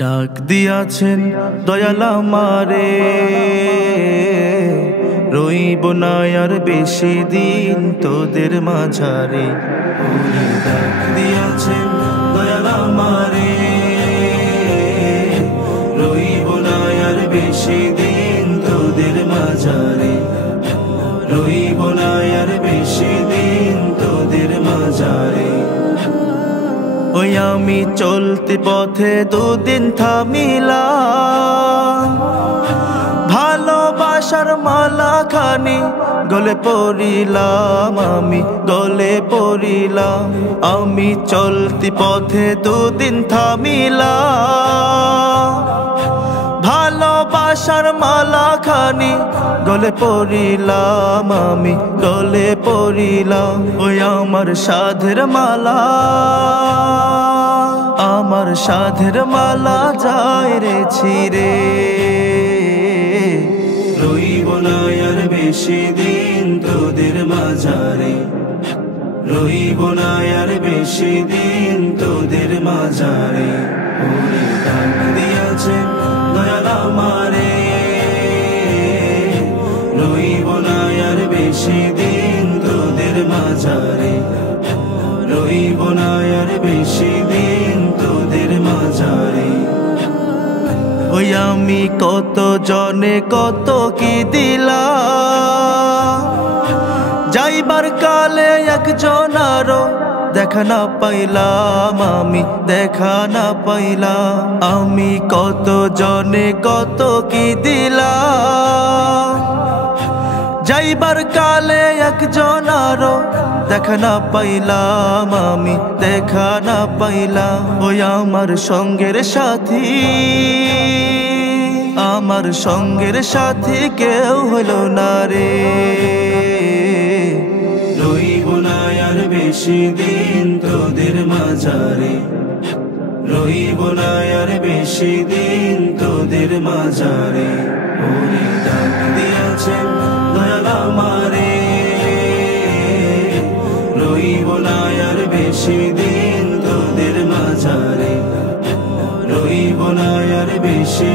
ডাক দিয়াছেন দয়াল আমারে, রইব না আর বেশি দিন তোদের মাঝারে। ডাক দিয়াছেন দয়াল আমারে, রইব না আর বেশি দিন তোদের মাঝারে, রইব না আর বেশি দিন তোদের মাঝারে। ওই আমি চলতি পথে দুদিন থামিলাম, ভালোবাসার মালা খানি গলে পড়িলাম, আমি গলে পড়িলাম। আমি চলতি পথে দুদিন থামিলাম, ভালোবাসার মালা খানি গলে পড়িলাম, আমি গলে পড়িলাম। ওই আমার সাধের মালা, আমার সাধের মালা যায় রে ছিঁড়ে, রইব না আর বেশি দিন তোদের মাঝারে, রইব না আর বেশি দিন তোদের মাঝারে। ওরে ডাক দিয়াছেন দয়াল আমারে, রইব না আর বেশি দিন তোদের মাঝারে, রইব না আর বেশি দিন তোদের মাঝারে। ওই আমি কত জনে কত কি দিলাম, যাইবার কালে একজন আরো দেখা না পাইলাম, আমি দেখা না পাইলাম। আমি কত জনে কত কি দিলাম, যাইবার কালে একজন আরো দেখা না পাইলাম, আমি দেখা না পাইলাম। ওই আমার সঙ্গের সাথী, আমার সঙ্গের সাথী কেউ হলো না রে, রইব না আর বেশি দিন তোদের মাঝারে, রইব না আর বেশি দিন তোদের মাঝারে। ওরে ডাক দিয়াছেন দয়াল আমারে, রইব না আর বেশি দিন তোদের মাঝারে, রইব না আর বেশি